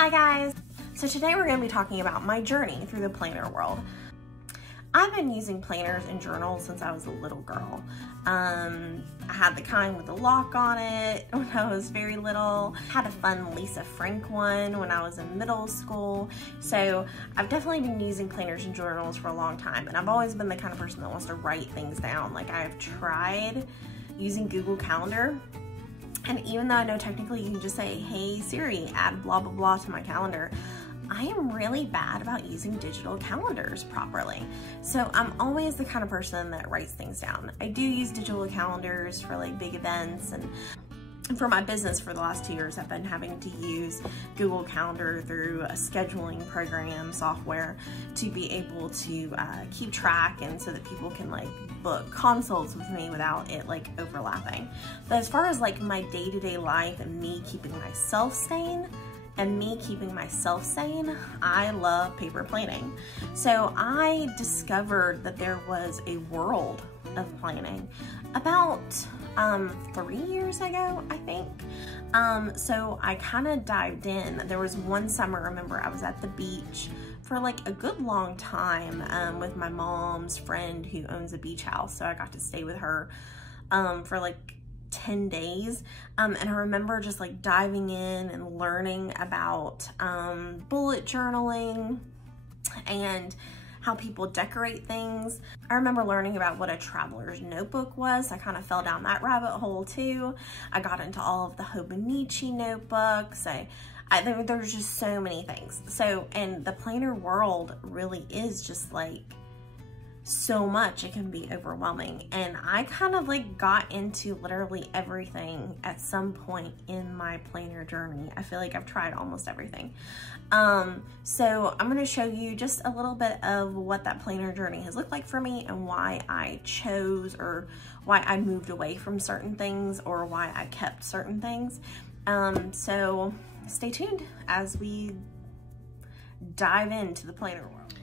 Hi guys! So today we're going to be talking about my journey through the planner world. I've been using planners and journals since I was a little girl. I had the kind with the lock on it when I was very little. I had a fun Lisa Frank one when I was in middle school. So I've definitely been using planners and journals for a long time, and I've always been the kind of person that wants to write things down. Like, I've tried using Google Calendar, and even though I know technically you can just say, hey Siri, add blah blah blah to my calendar, I am really bad about using digital calendars properly. So I'm always the kind of person that writes things down. I do use digital calendars for like big events, and for my business for the last 2 years, I've been having to use Google Calendar through a scheduling program software to be able to keep track, and so that people can like book consults with me without it like overlapping. But as far as like my day-to-day life and me keeping myself sane, I love paper planning. So I discovered that there was a world of planning about 3 years ago, I think. So I kind of dived in. There was one summer, I remember I was at the beach for like a good long time with my mom's friend who owns a beach house. So I got to stay with her for like 10 days. And I remember just like diving in and learning about bullet journaling and how people decorate things. I remember learning about what a traveler's notebook was. I kind of fell down that rabbit hole too. I got into all of the Hobonichi notebooks. There's just so many things. So, and the planner world really is just like so much, it can be overwhelming. And I kind of like got into literally everything at some point in my planner journey. I feel like I've tried almost everything. So I'm going to show you just a little bit of what that planner journey has looked like for me, and why I chose, or why I moved away from certain things, or why I kept certain things. So stay tuned as we dive into the planner world.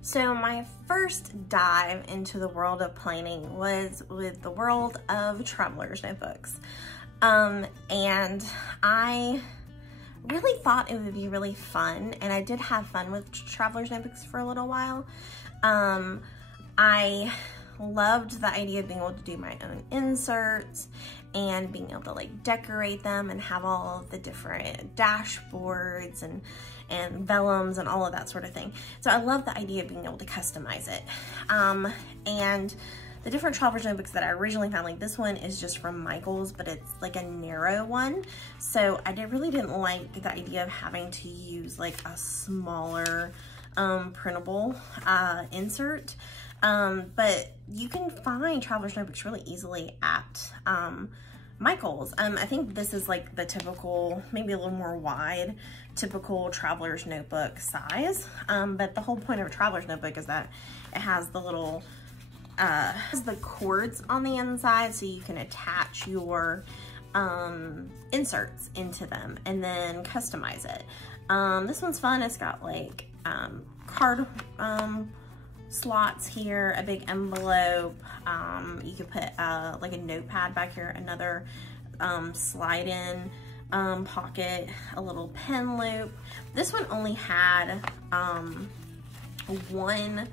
So my first dive into the world of planning was with the world of traveler's notebooks. And I really thought it would be really fun, and I did have fun with traveler's notebooks for a little while. I loved the idea of being able to do my own inserts and being able to like decorate them and have all of the different dashboards and vellums and all of that sort of thing. So I love the idea of being able to customize it. And the different traveler's notebooks that I originally found, like this one is just from Michaels, but it's like a narrow one. So I really didn't like the idea of having to use like a smaller printable insert. But you can find traveler's notebooks really easily at Michaels. I think this is like the typical, maybe a little more wide, typical traveler's notebook size. But the whole point of a traveler's notebook is that it has the little, has the cords on the inside, so you can attach your inserts into them and then customize it. This one's fun. It's got like card slots here, a big envelope. You could put like a notepad back here, another slide in pocket, a little pen loop. This one only had one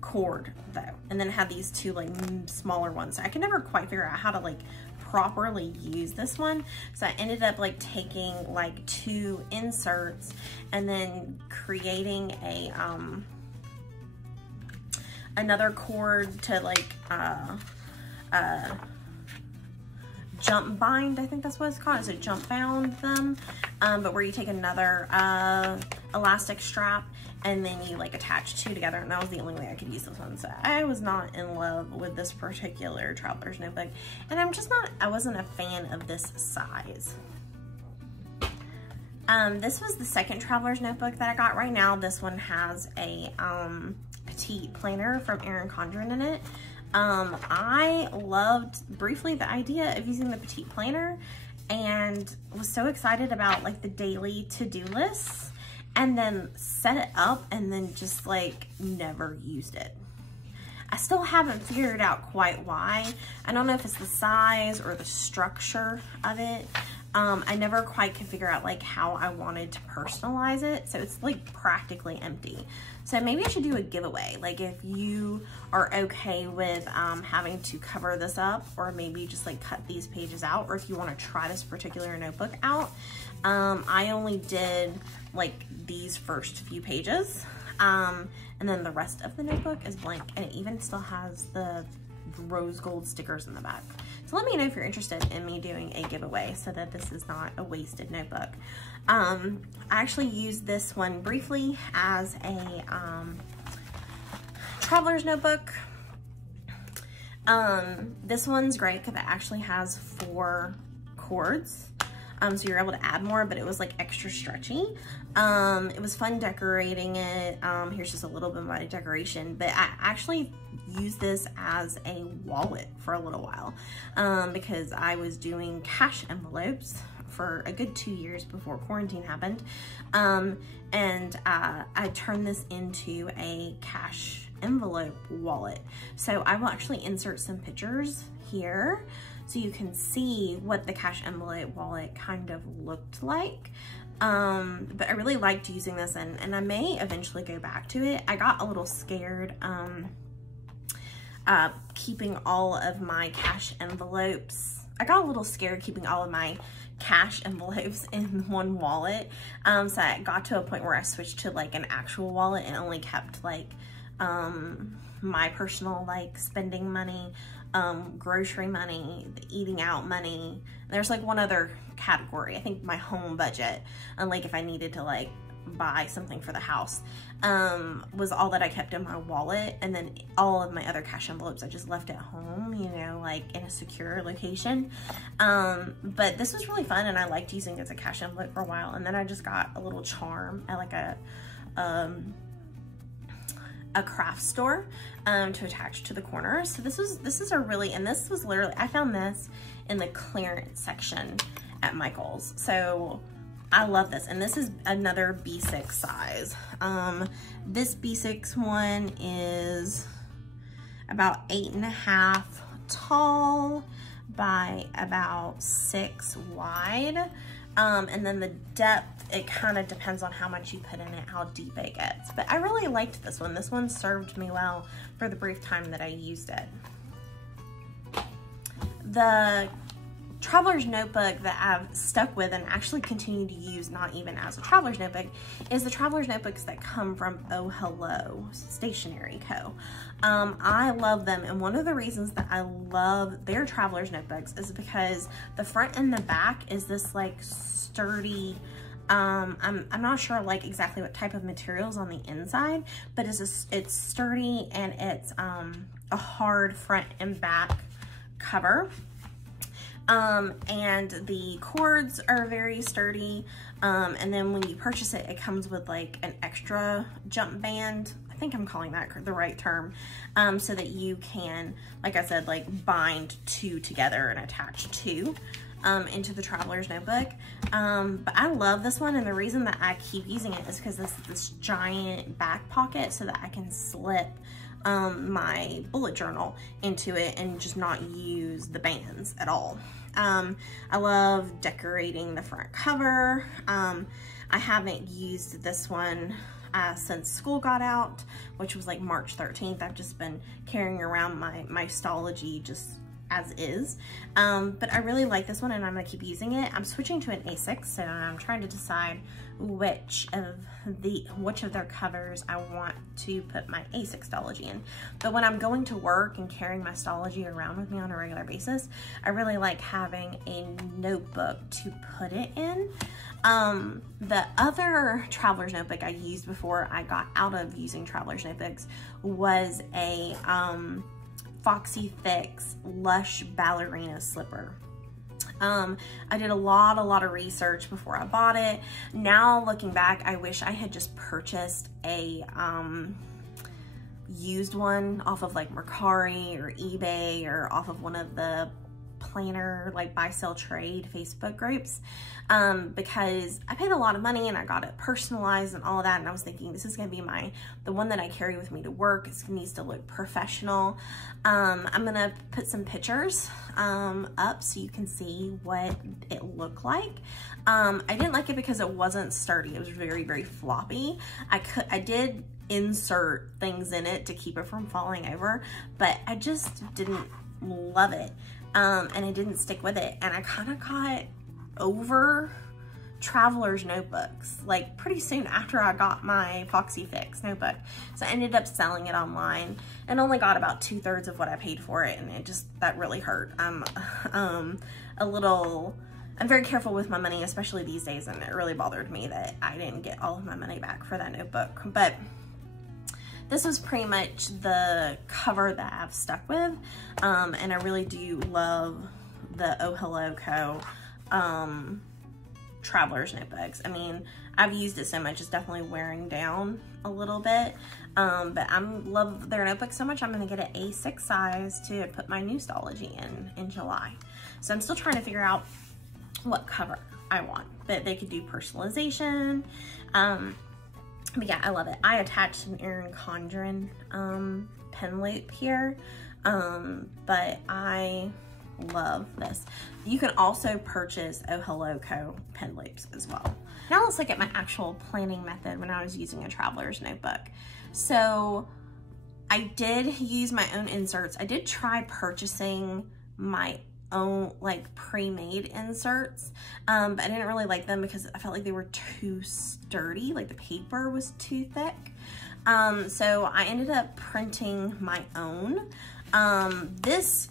cord though, and then it had these two like smaller ones. So I could never quite figure out how to like properly use this one. So I ended up like taking like 2 inserts and then creating a another cord to like jump bind, I think that's what it's called. So jump bound them, but where you take another elastic strap and then you like attach 2 together, and that was the only way I could use this one. So I was not in love with this particular traveler's notebook, and I wasn't a fan of this size. This was the second traveler's notebook that I got. Right now this one has a petite planner from Erin Condren in it. I loved briefly the idea of using the petite planner, and was so excited about like the daily to-do lists, and then set it up and then just like never used it. I still haven't figured out quite why. I don't know if it's the size or the structure of it, I never quite could figure out like how I wanted to personalize it. So it's like practically empty. So maybe I should do a giveaway. Like if you are okay with having to cover this up, or maybe just like cut these pages out, or if you want to try this particular notebook out. I only did like these first few pages. And then the rest of the notebook is blank, and it even still has the rose gold stickers in the back. So let me know if you're interested in me doing a giveaway so that this is not a wasted notebook. I actually used this one briefly as a traveler's notebook. This one's great because it actually has 4 cords. So you're able to add more, but it was like extra stretchy. It was fun decorating it. Here's just a little bit of my decoration, but I actually used this as a wallet for a little while because I was doing cash envelopes for a good 2 years before quarantine happened. And I turned this into a cash envelope wallet. So I will actually insert some pictures here so you can see what the cash envelope wallet kind of looked like. But I really liked using this, and I may eventually go back to it. I got a little scared keeping all of my cash envelopes. I got a little scared keeping all of my cash envelopes in one wallet. So I got to a point where I switched to like an actual wallet and only kept like my personal like spending money, grocery money, the eating out money. There's like one other category, I think my home budget, and like if I needed to like buy something for the house, was all that I kept in my wallet. And then all of my other cash envelopes I just left at home, you know, like in a secure location. But this was really fun, and I liked using it as a cash envelope for a while. And then I just got a little charm at like a craft store to attach to the corner. So this is a really, and this was literally, I found this in the clearance section at Michael's. So I love this, and this is another B6 size. This B6 one is about 8.5 tall by about 6 wide. And then the depth, it kind of depends on how much you put in it, how deep it gets. But I really liked this one. This one served me well for the brief time that I used it. The traveler's notebook that I've stuck with and actually continue to use, not even as a traveler's notebook, is the traveler's notebooks that come from Oh Hello Stationery Co. I love them, and one of the reasons that I love their traveler's notebooks is because the front and the back is this like sturdy, I'm not sure like exactly what type of materials on the inside, but it's sturdy, and it's a hard front and back cover. And the cords are very sturdy. And then when you purchase it, it comes with like an extra jump band. I think I'm calling that the right term. So that you can, like I said, like bind 2 together and attach 2 into the traveler's notebook. But I love this one, and the reason that I keep using it is because this giant back pocket so that I can slip my bullet journal into it and just not use the bands at all. I love decorating the front cover. I haven't used this one since school got out, which was like March 13th. I've just been carrying around my Stalogy just as is. But I really like this one, and I'm gonna keep using it. I'm switching to an A6, so I'm trying to decide which of their covers I want to put my A6 Stalogy in. But when I'm going to work and carrying my Stalogy around with me on a regular basis, I really like having a notebook to put it in. The other traveler's notebook I used before I got out of using traveler's notebooks was a Foxy Fix Lush Ballerina slipper. I did a lot of research before I bought it. Now looking back, I wish I had just purchased a used one off of like Mercari or eBay, or off of one of the planner, like buy, sell, trade Facebook groups, because I paid a lot of money and I got it personalized and all of that. And I was thinking, this is going to be the one that I carry with me to work. It needs to look professional. I'm going to put some pictures up so you can see what it looked like. I didn't like it because it wasn't sturdy. It was very, very floppy. I did insert things in it to keep it from falling over, but I just didn't love it. And it didn't stick with it. And I kind of got over Traveler's notebooks like pretty soon after I got my Foxy Fix notebook. So I ended up selling it online and only got about 2/3 of what I paid for it, and that really hurt. I'm very careful with my money, especially these days, and it really bothered me that I didn't get all of my money back for that notebook. But this was pretty much the cover that I've stuck with, and I really do love the Oh Hello Co. Traveler's notebooks. I mean, I've used it so much, it's definitely wearing down a little bit, but I love their notebooks so much, I'm gonna get an A6 size to put my Newstology in July. So I'm still trying to figure out what cover I want, but they could do personalization. But yeah, I love it. I attached an Erin Condren pen loop here, but I love this. You can also purchase Oh Hello Co. pen loops as well. Now let's look at my actual planning method when I was using a Traveler's notebook. So I did use my own inserts. I did try purchasing my own like pre-made inserts, but I didn't really like them because I felt like they were too sturdy, like the paper was too thick. So I ended up printing my own. This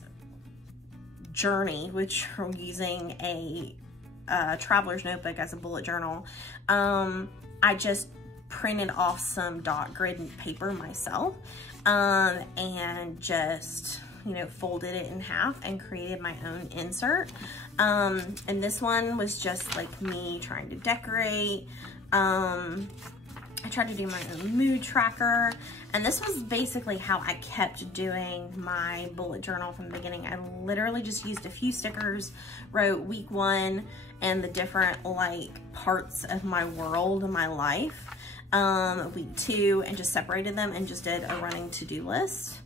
journey, which we're using a Traveler's notebook as a bullet journal, I just printed off some dot grid paper myself, and just, you know, folded it in half and created my own insert. And this one was just like me trying to decorate. I tried to do my own mood tracker, and this was basically how I kept doing my bullet journal from the beginning. I literally just used a few stickers, wrote week 1 and the different like parts of my world and my life, week 2, and just separated them and just did a running to-do list,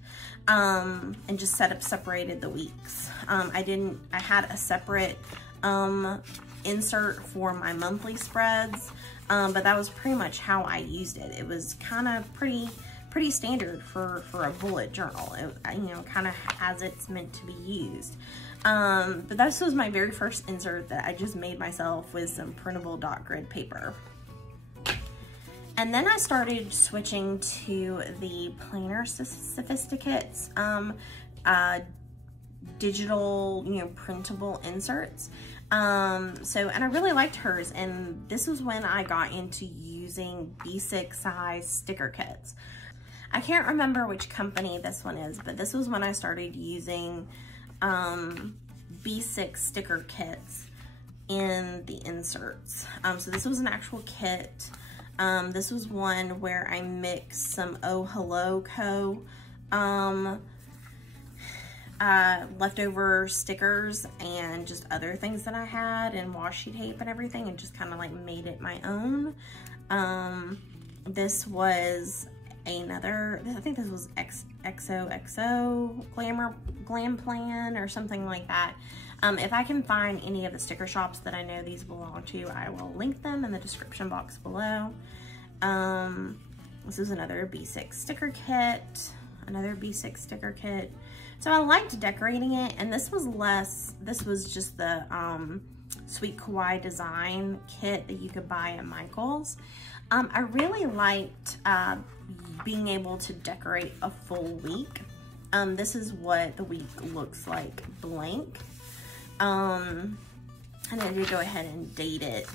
and just separated the weeks. I had a separate insert for my monthly spreads, but that was pretty much how I used it. It was kind of pretty standard for a bullet journal. It, you know, kind of as it's meant to be used. But this was my very first insert that I just made myself with some printable dot grid paper. And then I started switching to the Planner Sophisticates digital, you know, printable inserts. And I really liked hers, and this was when I got into using B6 size sticker kits. I can't remember which company this one is, but this was when I started using B6 sticker kits in the inserts. So this was an actual kit. This was one where I mixed some Oh Hello Co. Leftover stickers and just other things that I had, and washi tape and everything, and just kind of like made it my own. This was another, I think this was XOXO Glam Plan or something like that. If I can find any of the sticker shops that I know these belong to, I will link them in the description box below. This is another B6 sticker kit, another B6 sticker kit. So I liked decorating it, and this was just the Sweet Kawaii Design kit that you could buy at Michael's. I really liked being able to decorate a full week. This is what the week looks like blank. And I did go ahead and date it.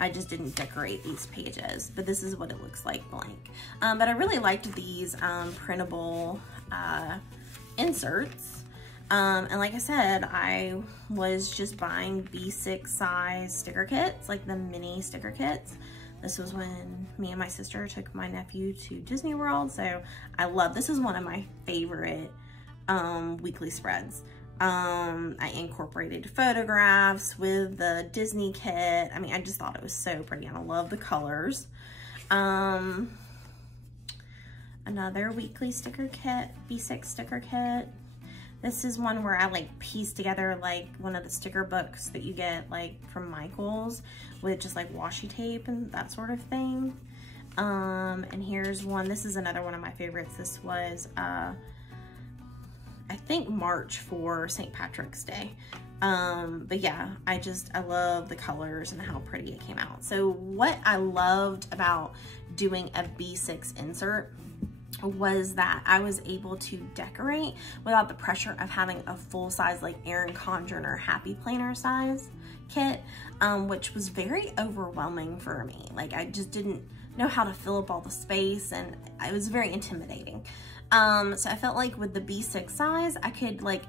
I just didn't decorate these pages, but this is what it looks like blank. But I really liked these printable inserts. And like I said, I was just buying B6 size sticker kits, like the mini sticker kits. This was when me and my sister took my nephew to Disney World, so I love, this is one of my favorite weekly spreads. I incorporated photographs with the Disney kit. I mean, I just thought it was so pretty and I love the colors. Another weekly sticker kit, B6 sticker kit. This is one where I like piece together like one of the sticker books that you get like from Michaels with just like washi tape and that sort of thing. And here's one, this is another one of my favorites. This was, I think March for St. Patrick's Day. But yeah, I love the colors and how pretty it came out. So what I loved about doing a B6 insert was that I was able to decorate without the pressure of having a full size like Erin Condren or Happy Planner size kit, which was very overwhelming for me. Like I just didn't know how to fill up all the space and it was very intimidating. So I felt like with the B6 size, I could like,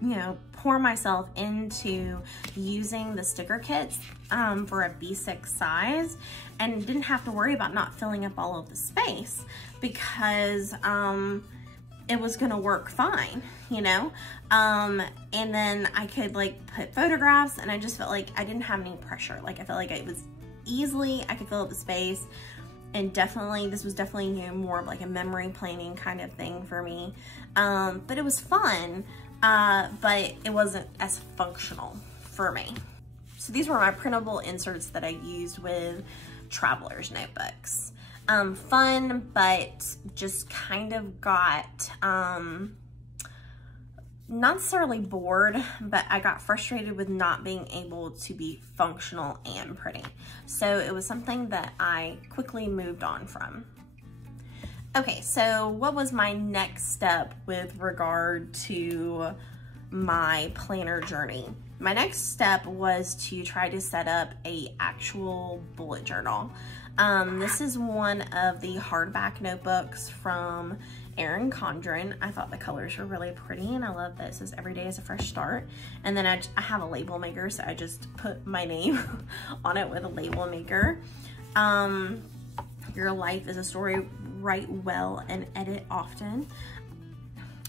you know, pour myself into using the sticker kits for a B6 size and didn't have to worry about not filling up all of the space because it was gonna work fine, you know? And then I could like put photographs and I just felt like I didn't have any pressure. Like I felt like it was easily, I could fill up the space. And definitely, this was definitely, you know, more of like a memory planning kind of thing for me. But it was fun, but it wasn't as functional for me. So these were my printable inserts that I used with Traveler's notebooks. Fun, but just kind of got, not necessarily bored, but I got frustrated with not being able to be functional and pretty. So it was something that I quickly moved on from. Okay, so what was my next step with regard to my planner journey? My next step was to try to set up a actual bullet journal. This is one of the hardback notebooks from Erin Condren. I thought the colors were really pretty and I love that it says every day is a fresh start. And then I have a label maker, so I just put my name on it with a label maker. Your life is a story, write well and edit often.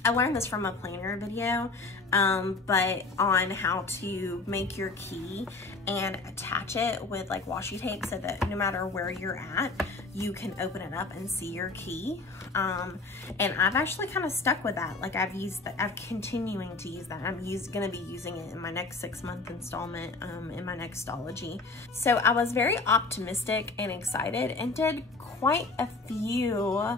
I learned this from a planner video, but on how to make your key and attach it with like washi tape so that no matter where you're at, you can open it up and see your key. And I've actually kind of stuck with that. Like I've used that, I'm continuing to use that. I'm gonna be using it in my next 6-month installment, in my Nextology. So I was very optimistic and excited and did quite a few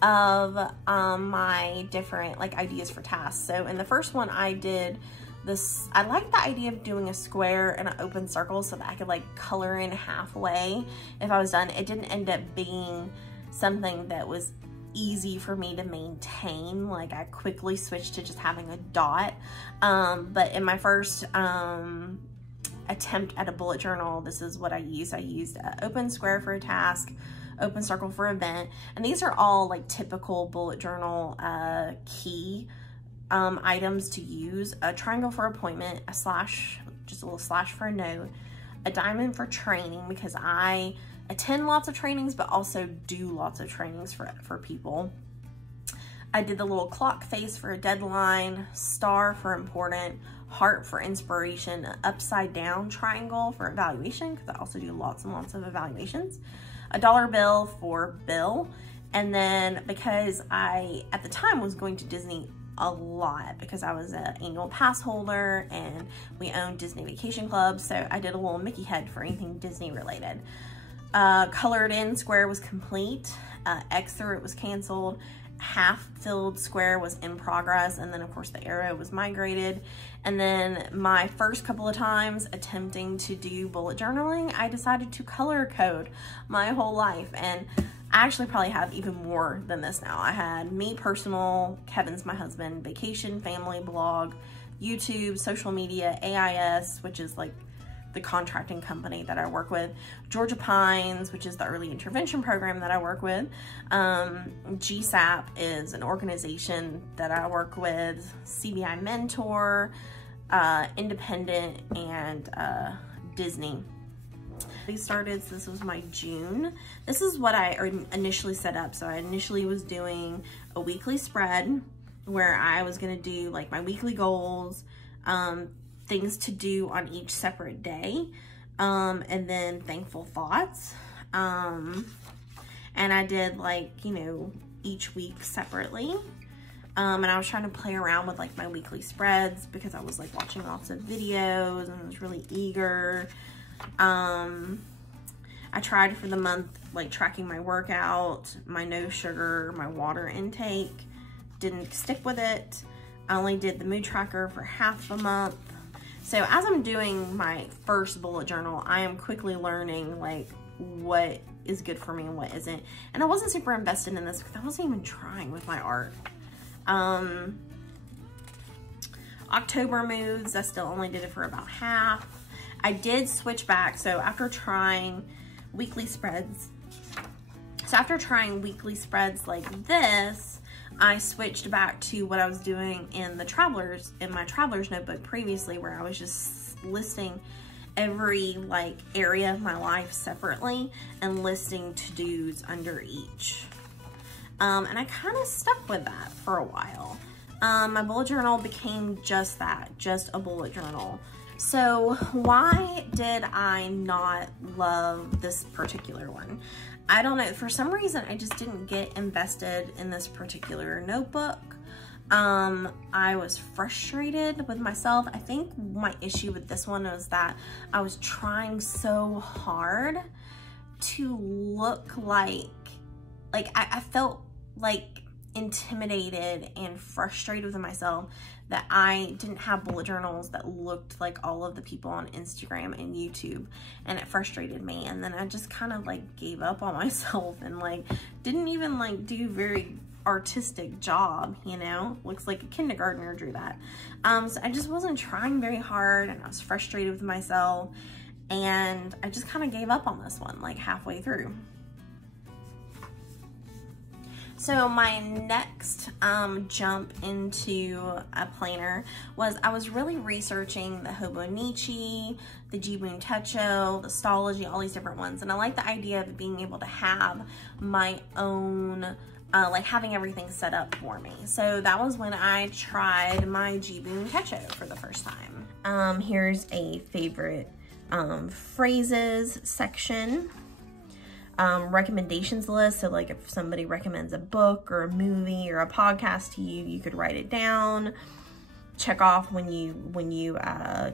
of my different like ideas for tasks. So in the first one I did this, I liked the idea of doing a square and an open circle so that I could like color in halfway if I was done. It didn't end up being something that was easy for me to maintain. Like I quickly switched to just having a dot. But in my first attempt at a bullet journal, this is what I used. I used an open square for a task, open circle for event, and these are all like typical bullet journal key items to use. A triangle for appointment, a slash, just a little slash for a note, a diamond for training because I attend lots of trainings but also do lots of trainings for people. I did the little clock face for a deadline, star for important, heart for inspiration, an upside down triangle for evaluation because I also do lots and lots of evaluations, a dollar bill for bill, and then because I at the time was going to Disney a lot because I was an annual pass holder and we owned Disney Vacation Club, so I did a little Mickey head for anything Disney related. Colored in square was complete, X through it was canceled, half filled square was in progress, and then of course the arrow was migrated. And then my first couple of times attempting to do bullet journaling, I decided to color code my whole life, and I actually probably have even more than this now. I had me personal, Kevin's my husband, vacation, family, blog, YouTube, social media, AIS, which is like the contracting company that I work with, Georgia Pines, which is the early intervention program that I work with, GSAP is an organization that I work with, CBI Mentor, Independent, and Disney. These started, so this was my June. This is what I initially set up. So I initially was doing a weekly spread where I was gonna do like my weekly goals, things to do on each separate day, and then thankful thoughts. And I did like, you know, each week separately. And I was trying to play around with like my weekly spreads because I was like watching lots of videos and I was really eager. I tried for the month like tracking my workout, my no sugar, my water intake. Didn't stick with it. I only did the mood tracker for half a month. So as I'm doing my first bullet journal, I am quickly learning like what is good for me and what isn't. And I wasn't super invested in this because I wasn't even trying with my art. October moods, I still only did it for about half. I did switch back. So after trying weekly spreads like this, I switched back to what I was doing in my traveler's notebook previously, where I was just listing every like area of my life separately and listing to-dos under each. And I kind of stuck with that for a while. My bullet journal became just that, just a bullet journal. So why did I not love this particular one? I don't know. For some reason, I just didn't get invested in this particular notebook. I was frustrated with myself. I think my issue with this one was that I was trying so hard to look like I felt like intimidated and frustrated with myself that I didn't have bullet journals that looked like all of the people on Instagram and YouTube, and it frustrated me. And then I just kind of like gave up on myself and like didn't even like do very artistic job, you know. Looks like a kindergartner drew that. So I just wasn't trying very hard and I was frustrated with myself, and I just kind of gave up on this one like halfway through. So my next jump into a planner was I was really researching the Hobonichi, the Jibun Techo, the Stalogy, all these different ones. And I like the idea of being able to have my own, like having everything set up for me. So that was when I tried my Jibun Techo for the first time. Here's a favorite phrases section. Recommendations list. So like if somebody recommends a book or a movie or a podcast to you, you could write it down, check off when you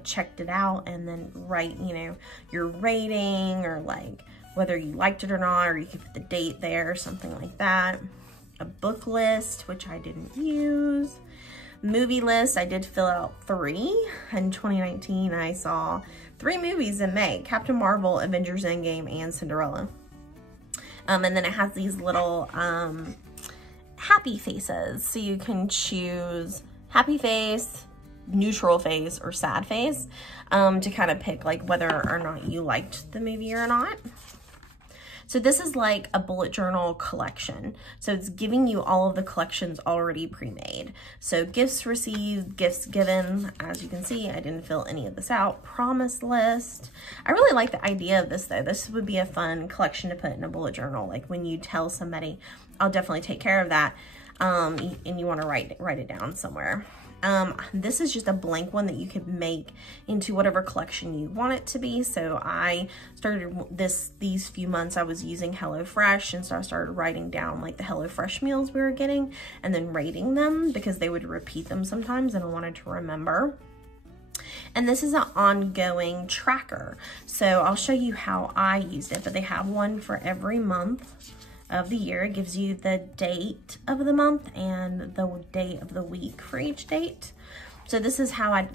checked it out, and then write, you know, your rating or like whether you liked it or not, or you could put the date there or something like that. A book list, which I didn't use. Movie list, I did fill out 3. In 2019, I saw 3 movies in May: Captain Marvel, Avengers Endgame, and Cinderella. And then it has these little happy faces. So you can choose happy face, neutral face, or sad face to kind of pick like whether or not you liked the movie or not. So this is like a bullet journal collection. So it's giving you all of the collections already pre-made. So gifts received, gifts given. As you can see, I didn't fill any of this out. Promise list. I really like the idea of this though. This would be a fun collection to put in a bullet journal. Like when you tell somebody, I'll definitely take care of that. And you want to write it down somewhere. This is just a blank one that you could make into whatever collection you want it to be. So I started these few months I was using HelloFresh, and so I started writing down like the HelloFresh meals we were getting and then rating them because they would repeat them sometimes and I wanted to remember. And this is an ongoing tracker. So I'll show you how I used it, but they have one for every month of the year. It gives you the date of the month and the day of the week for each date. So this is how I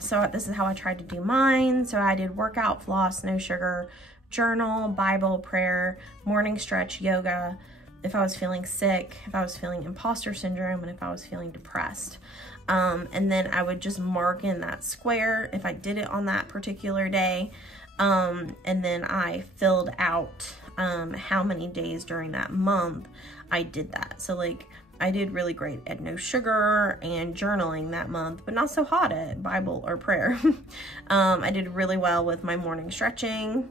tried to do mine. So I did workout, floss, no sugar, journal, Bible, prayer, morning stretch, yoga, if I was feeling sick, if I was feeling imposter syndrome, and if I was feeling depressed. And then I would just mark in that square if I did it on that particular day. And then I filled out how many days during that month I did that. So like I did really great at no sugar and journaling that month, but not so hot at Bible or prayer. I did really well with my morning stretching.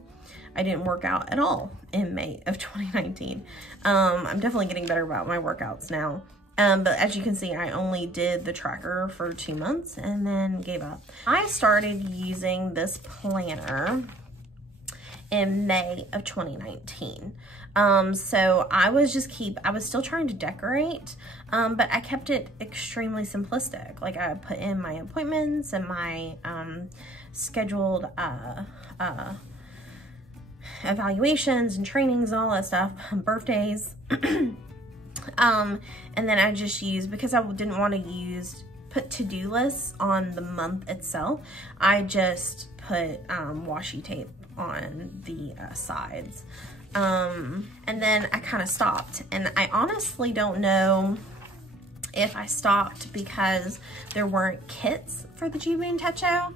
I didn't work out at all in May of 2019. I'm definitely getting better about my workouts now. But as you can see, I only did the tracker for 2 months and then gave up. I started using this planner in May of 2019. So I was still trying to decorate, but I kept it extremely simplistic. Like I put in my appointments and my scheduled evaluations and trainings and all that stuff, birthdays. And then I just used, because I didn't want to put to-do lists on the month itself, I just put washi tape on the sides. And then I kind of stopped, and I honestly don't know if I stopped because there weren't kits for the Jibun Techo,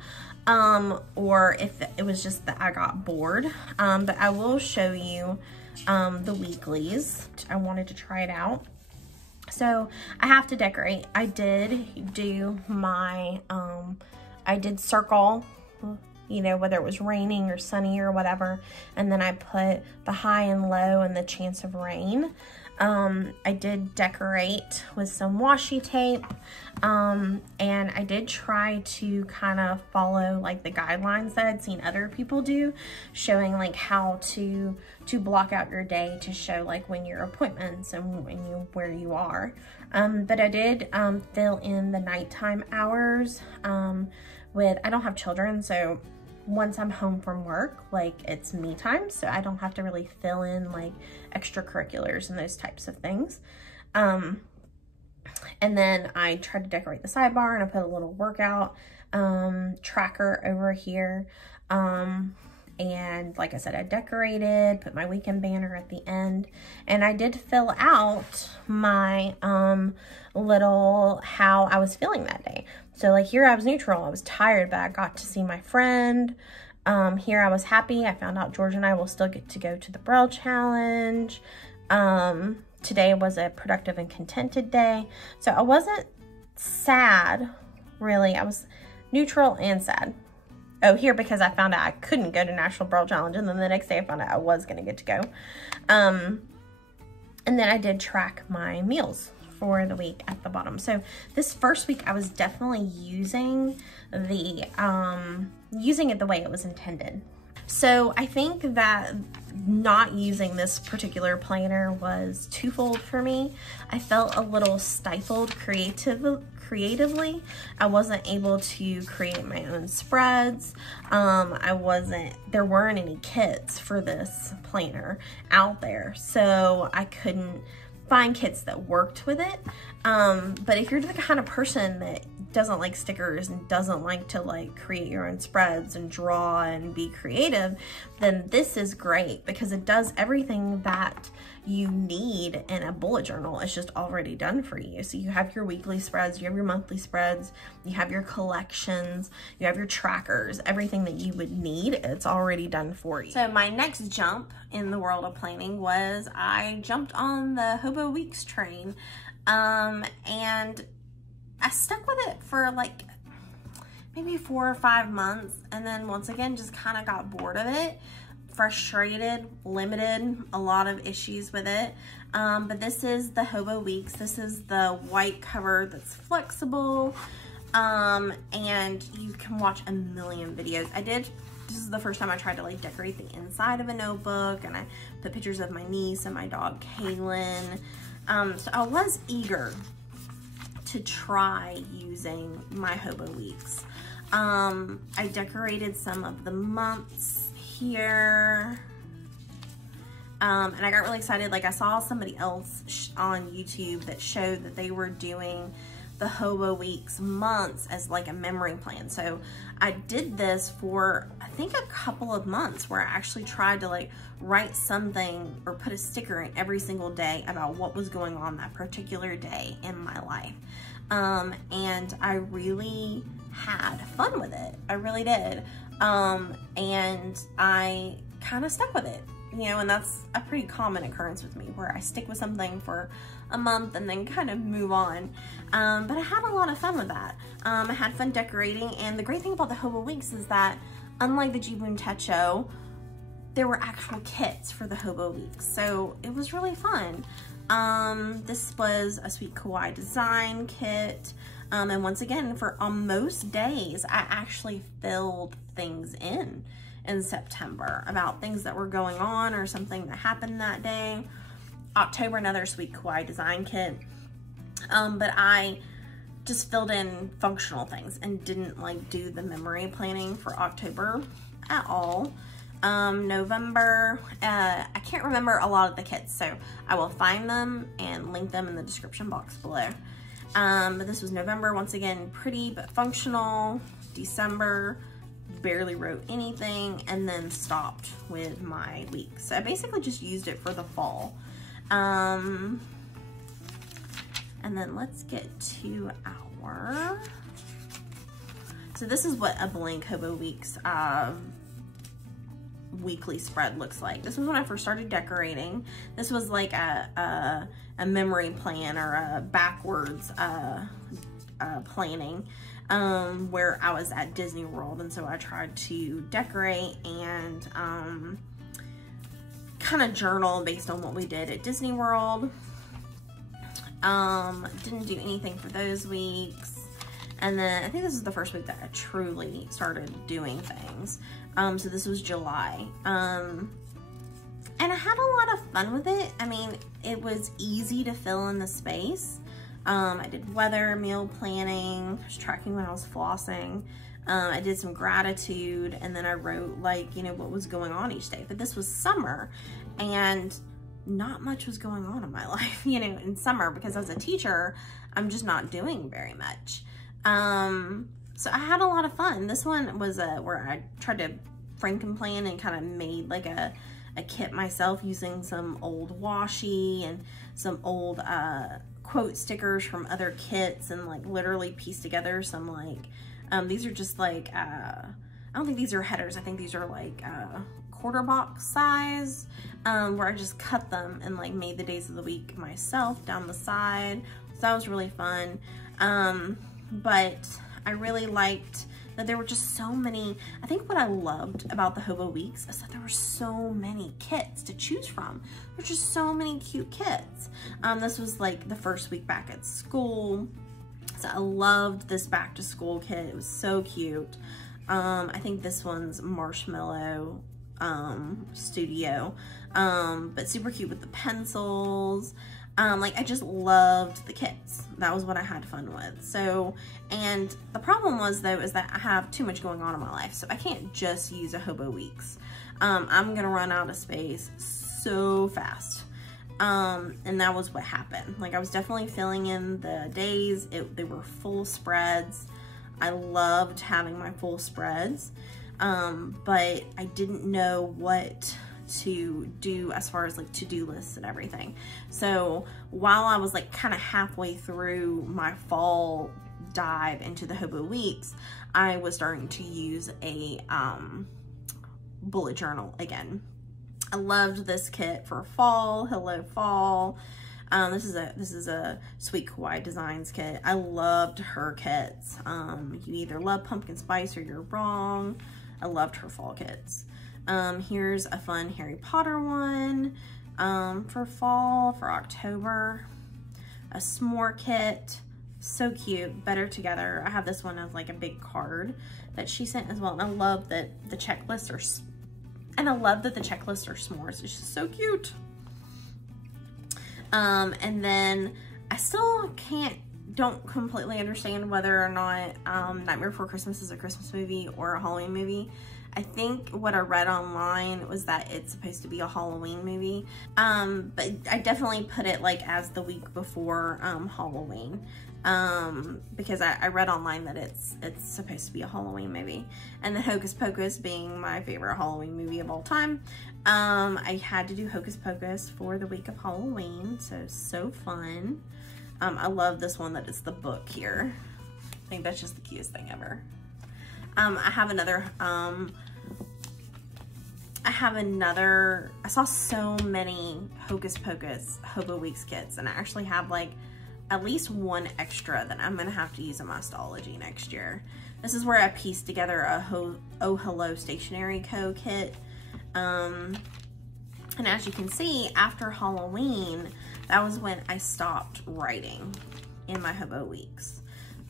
or if it was just that I got bored. But I will show you the weeklies. I wanted to try it out. So I have to decorate. I did do my, I did circle, you know, whether it was raining or sunny or whatever. And then I put the high and low and the chance of rain. I did decorate with some washi tape. And I did try to kind of follow like the guidelines that I'd seen other people do, showing like how to block out your day to show like when your appointments and where you are. But I did fill in the nighttime hours I don't have children, so once I'm home from work, like it's me time, so I don't have to really fill in like extracurriculars and those types of things. And then I tried to decorate the sidebar, and I put a little workout tracker over here. And like I said, I decorated, put my weekend banner at the end, and I did fill out my little how I was feeling that day. So like here I was neutral, I was tired, but I got to see my friend. Here I was happy. I found out George and I will still get to go to the Braille Challenge. Today was a productive and contented day. So I wasn't sad, really. I was neutral and sad. Oh, here because I found out I couldn't go to National Braille Challenge, and then the next day I found out I was going to get to go. And then I did track my meals for the week at the bottom. So this first week I was definitely using it the way it was intended. So I think that not using this particular planner was twofold for me. I felt a little stifled creatively. I wasn't able to create my own spreads. There weren't any kits for this planner out there, so I couldn't find kits that worked with it. But if you're the kind of person that doesn't like stickers and doesn't like to like create your own spreads and draw and be creative, then this is great because it does everything that you need in a bullet journal. It's just already done for you. So you have your weekly spreads, you have your monthly spreads, you have your collections, you have your trackers, everything that you would need, it's already done for you. So my next jump in the world of planning was I jumped on the Hobo Weeks train, and I stuck with it for like maybe 4 or 5 months, and then once again just kind of got bored of it, frustrated, limited, a lot of issues with it. But this is the Hobo Weeks. This is the white cover that's flexible, and you can watch a million videos. This is the first time I tried to like decorate the inside of a notebook, and I put pictures of my niece and my dog Kaylin. So I was eager to try using my Hobo Weeks. I decorated some of the months here, and I got really excited. Like I saw somebody else on YouTube that showed that they were doing the Hobo Weeks months as like a memory plan. So I did this for I think a couple of months where I actually tried to like write something or put a sticker in every single day about what was going on that particular day in my life. And I really had fun with it. I really did. And I kind of stuck with it, you know, and that's a pretty common occurrence with me where I stick with something for a month and then kind of move on. But I had a lot of fun with that. I had fun decorating, and the great thing about the Hobo Weeks is that unlike the Jibun Techo, there were actual kits for the Hobo Weeks. So it was really fun. This was a Sweet Kawaii design kit. And once again, for on most days, I actually filled things in September about things that were going on or something that happened that day. October, another Sweet Kawaii design kit. But I just filled in functional things and didn't like do the memory planning for October at all. November, I can't remember a lot of the kits, so I will find them and link them in the description box below. But this was November, once again, pretty but functional. December, barely wrote anything, and then stopped with my weeks. So I basically just used it for the fall. And then let's get to our, so this is what a blank Hobo Weeks weekly spread looks like. This was when I first started decorating. This was like a memory plan or a backwards planning where I was at Disney World, and so I tried to decorate and kind of journal based on what we did at Disney World. Didn't do anything for those weeks. And then I think this is the first week that I truly started doing things. So this was July. And I had a lot of fun with it. I mean, it was easy to fill in the space. I did weather, meal planning, I was tracking when I was flossing. I did some gratitude, and then I wrote like, you know, what was going on each day. But this was summer, and not much was going on in my life, you know, in summer, because as a teacher, I'm just not doing very much. So I had a lot of fun. This one was where I tried to Frankenplan and kind of made like a kit myself using some old washi and some old quote stickers from other kits, and like literally pieced together some like, these are just like, I don't think these are headers. I think these are like quarter box size, where I just cut them and like made the days of the week myself down the side. So that was really fun. But I really liked that there were just so many. I think what I loved about the Hobo Weeks is that there were so many kits to choose from. There's just so many cute kits. This was like the first week back at school. So I loved this back to school kit. It was so cute. I think this one's Marshmallow Studio, but super cute with the pencils. Like I just loved the kits. That was what I had fun with. So, and the problem was though, is that I have too much going on in my life. So I can't just use a Hobo Weeks. I'm gonna run out of space so fast. And that was what happened. Like I was definitely filling in the days. They were full spreads. I loved having my full spreads. But I didn't know what to do as far as like to-do lists and everything. So while I was like kind of halfway through my fall dive into the Hobo Weeks, I was starting to use a bullet journal again. I loved this kit for fall. Hello Fall. This is a Sweet Kawaii Designs kit. I loved her kits. You either love pumpkin spice or you're wrong. I loved her fall kits. Here's a fun Harry Potter one for fall, for October. A s'more kit, so cute, Better Together. I have this one as like a big card that she sent as well, and I love that the checklists are, s'mores. It's just so cute. And then I still don't completely understand whether or not Nightmare Before Christmas is a Christmas movie or a Halloween movie. I think what I read online was that it's supposed to be a Halloween movie, but I definitely put it like as the week before Halloween, because I read online that it's supposed to be a Halloween movie. And then Hocus Pocus being my favorite Halloween movie of all time, I had to do Hocus Pocus for the week of Halloween, so fun. I love this one that it's the book here. I think that's just the cutest thing ever. I have another, I saw so many Hocus Pocus Hobo Weeks kits, and I actually have like at least one extra that I'm gonna have to use in Mystology next year. This is where I pieced together a Oh Hello Stationery Co. kit. And as you can see, after Halloween, that was when I stopped writing in my Hobo Weeks.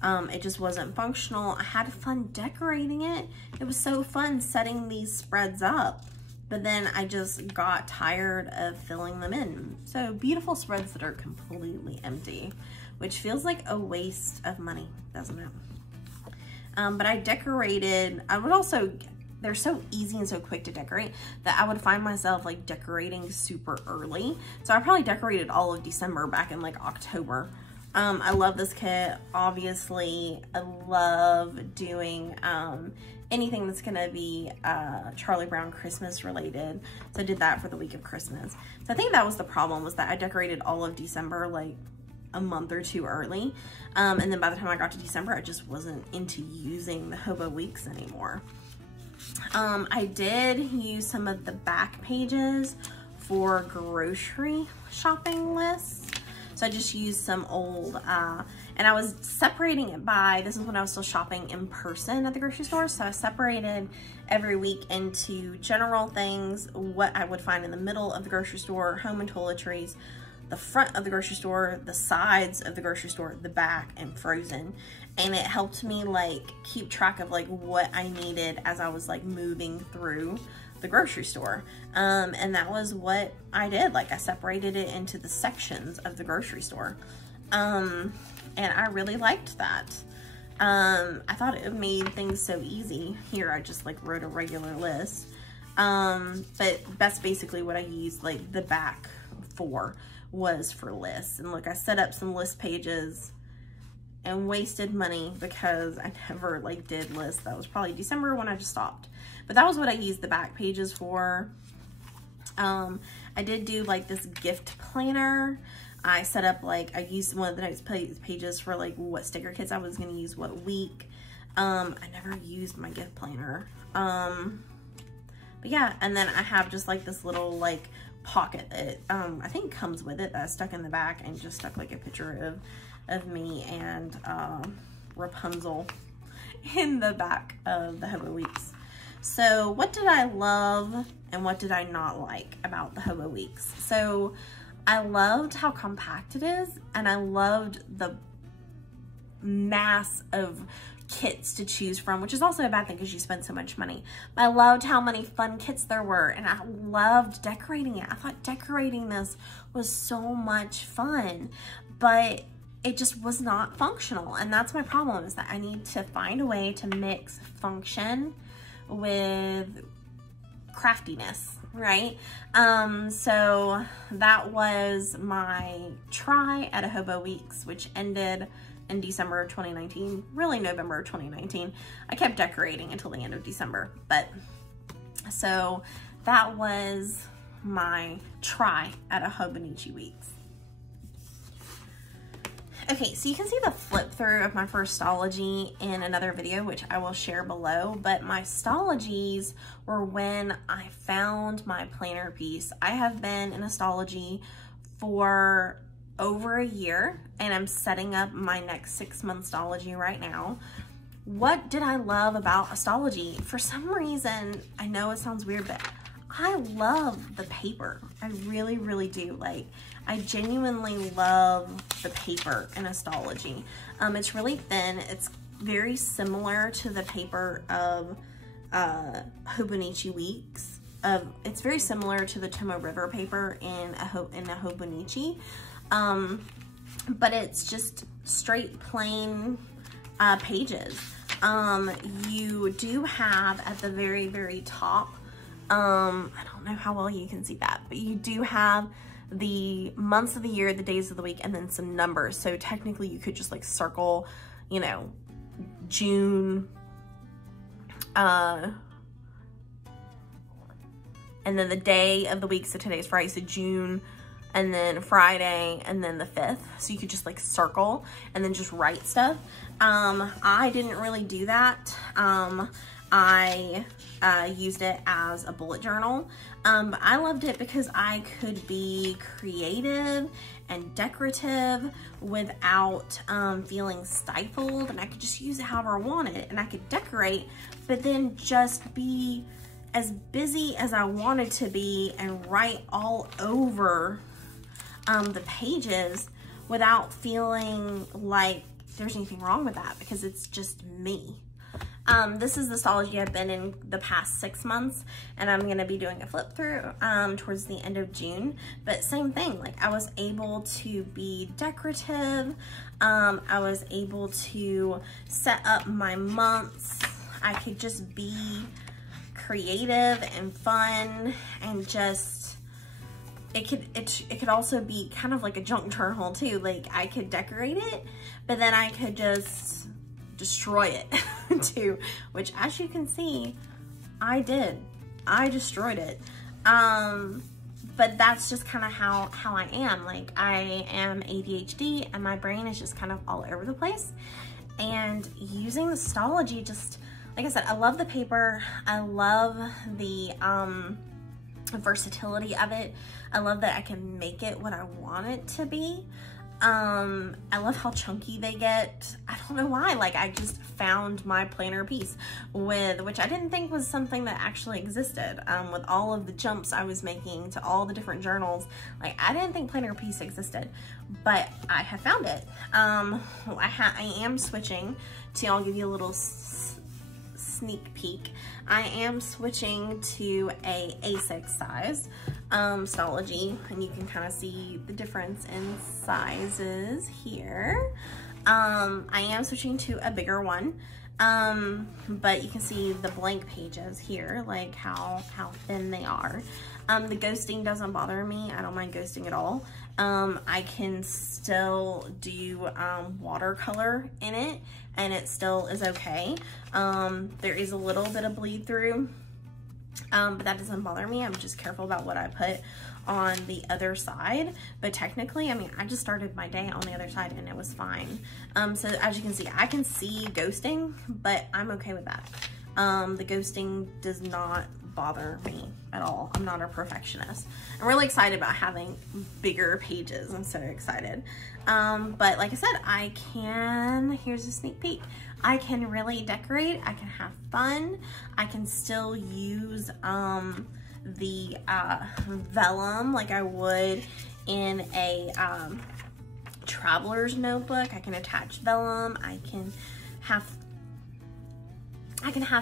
It just wasn't functional. I had fun decorating it. It was so fun setting these spreads up, but then I just got tired of filling them in. So beautiful spreads that are completely empty, which feels like a waste of money, doesn't it? But I decorated, they're so easy and so quick to decorate that I would find myself like decorating super early. So I probably decorated all of December back in like October. I love this kit, obviously. I love doing anything that's gonna be Charlie Brown Christmas related. So I did that for the week of Christmas. So I think that was the problem, was that I decorated all of December like a month or two early. And then by the time I got to December, I just wasn't into using the Hobo Weeks anymore. I did use some of the back pages for grocery shopping lists. So I just used some old, and I was separating it by, this is when I was still shopping in person at the grocery store. So I separated every week into general things, what I would find in the middle of the grocery store, home and toiletries, the front of the grocery store, the sides of the grocery store, the back, and frozen. And it helped me like keep track of like what I needed as I was like moving through the grocery store. And that was what I did. Like I separated it into the sections of the grocery store. And I really liked that. I thought it made things so easy. Here I just like wrote a regular list. But that's basically what I used like the back for, was for lists. And look, I set up some list pages and wasted money because I never like did lists. That was probably December when I just stopped. But that was what I used the back pages for. I did do like this gift planner. I set up like, I used one of the notes pages for like what sticker kits I was gonna use what week. I never used my gift planner. But yeah, and then I have just like this little like pocket that I think comes with it that I stuck in the back, and just stuck like a picture of me and Rapunzel in the back of the Hobo Weeks. So what did I love and what did I not like about the Hobo Weeks? So I loved how compact it is, and I loved the mass of kits to choose from, which is also a bad thing because you spend so much money. But I loved how many fun kits there were, and I loved decorating it. I thought decorating this was so much fun, but it just was not functional. And that's my problem, is that I need to find a way to mix function with craftiness, right? So that was my try at a Hobo Weeks, which ended in December of 2019, really November of 2019. I kept decorating until the end of December, but so that was my try at a Hobonichi Weeks. Okay, so you can see the flip through of my first Stalogy in another video, which I will share below, but my Stalogies were when I found my planner piece. I have been in Stalogy for over a year, and I'm setting up my next 6-month Stalogy right now. What did I love about Stalogy? For some reason, I know it sounds weird, but I love the paper. I really, really do. Like, I genuinely love the paper in Stalogy. It's really thin. It's very similar to the paper of Hobonichi Weeks. It's very similar to the Tomoe River paper in a Hobonichi. But it's just straight plain pages. You do have at the very, very top, I don't know how well you can see that, but you do have the months of the year, the days of the week, and then some numbers. So technically you could just like circle, you know, June, and then the day of the week. So today's Friday, so June, and then Friday, and then the 5th. So you could just like circle and then just write stuff. I didn't really do that. I used it as a bullet journal. But I loved it because I could be creative and decorative without feeling stifled, and I could just use it however I wanted, and I could decorate, but then just be as busy as I wanted to be and write all over the pages without feeling like there's anything wrong with that, because it's just me. This is the Stalogy I've been in the past 6 months, and I'm going to be doing a flip through towards the end of June. But same thing, like I was able to be decorative. I was able to set up my months. I could just be creative and fun, and just it could also be kind of like a junk journal too. Like I could decorate it, but then I could just destroy it too, which as you can see, I did. I destroyed it. But that's just kind of how I am. Like I am ADHD and my brain is just kind of all over the place. And using the Stalogy, just like I said, I love the paper. I love the versatility of it. I love that I can make it what I want it to be. I love how chunky they get. I don't know why, like I just found my planner piece which I didn't think was something that actually existed. With all of the jumps I was making to all the different journals, like I didn't think planner piece existed, but I have found it. I am switching to, I'll give you a little sneak peek. I am switching to a A6 size Stalogy, and you can kind of see the difference in sizes here. I am switching to a bigger one, but you can see the blank pages here, like how thin they are. The ghosting doesn't bother me. I don't mind ghosting at all. I can still do watercolor in it, and it still is okay. There is a little bit of bleed through, but that doesn't bother me. I'm just careful about what I put on the other side. But technically, I mean, I just started my day on the other side and it was fine. So as you can see, I can see ghosting, but I'm okay with that. The ghosting does not bother me at all. I'm not a perfectionist. I'm really excited about having bigger pages. I'm so excited. But like I said, here's a sneak peek. I can really decorate. I can have fun. I can still use the vellum like I would in a traveler's notebook. I can attach vellum. I can have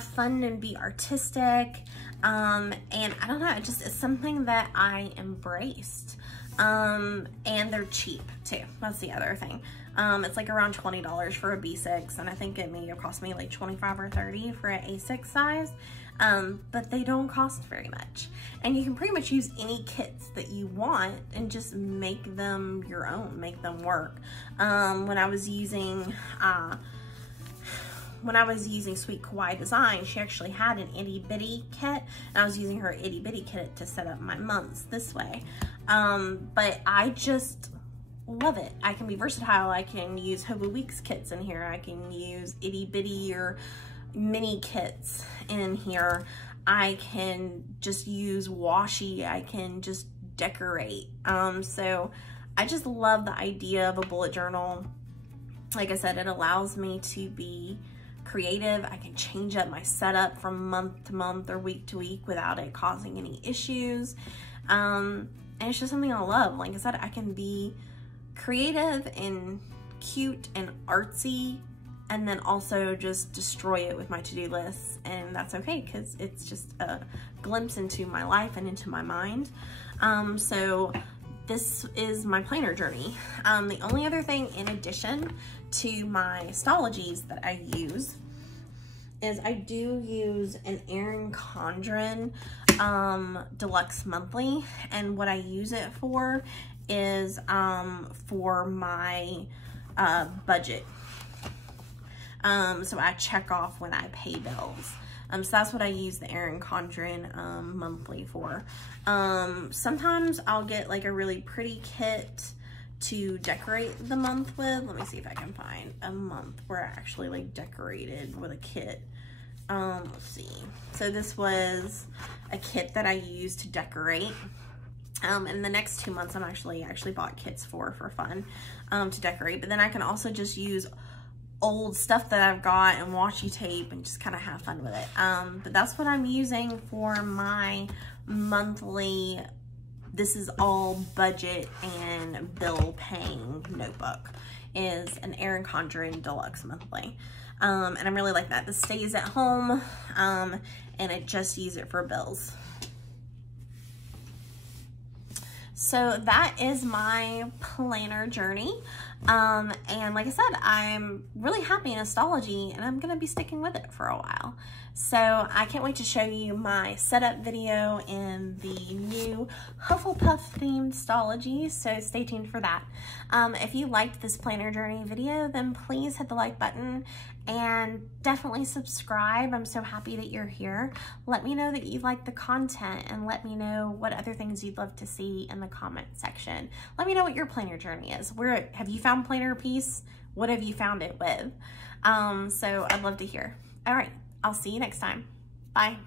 fun and be artistic. And I don't know, it's something that I embraced. And they're cheap too. That's the other thing. It's like around $20 for a B6, and I think it may have cost me like 25 or 30 for an A6 size. But they don't cost very much. And you can pretty much use any kits that you want and just make them your own, make them work. When I was using Sweet Kawaii Design, she actually had an itty bitty kit, and I was using her itty bitty kit to set up my months this way. But I just love it. I can be versatile. I can use Hobo Weeks kits in here. I can use itty bitty or mini kits in here. I can just use washi. I can just decorate. So I just love the idea of a bullet journal. Like I said, it allows me to be creative. I can change up my setup from month to month or week to week without it causing any issues. And it's just something I love. Like I said, I can be creative and cute and artsy, and then also just destroy it with my to-do lists, and that's okay because it's just a glimpse into my life and into my mind. So this is my planner journey. The only other thing in addition to my Stalogies that I use is I do use an Erin Condren Deluxe Monthly, and what I use it for is for my budget. So I check off when I pay bills. So that's what I use the Erin Condren monthly for. Sometimes I'll get like a really pretty kit to decorate the month with. Let me see if I can find a month where I actually like decorated with a kit. Let's see. So this was a kit that I used to decorate. And the next 2 months I'm actually bought kits for fun to decorate. But then I can also just use old stuff that I've got and washi tape and just kind of have fun with it. But that's what I'm using for my monthly, this is all budget and bill paying notebook, is an Erin Condren Deluxe Monthly. And I'm really like that. This stays at home, and I just use it for bills. So that is my planner journey. And like I said, I'm really happy in Stalogy, and I'm gonna be sticking with it for a while. So I can't wait to show you my setup video in the new Hufflepuff themed Stalogy, so stay tuned for that. If you liked this planner journey video, then please hit the like button and definitely subscribe. I'm so happy that you're here. Let me know that you like the content, and let me know what other things you'd love to see in the comment section. Let me know what your planner journey is. Where have you found planner peace? What have you found it with? So I'd love to hear. All right, I'll see you next time. Bye.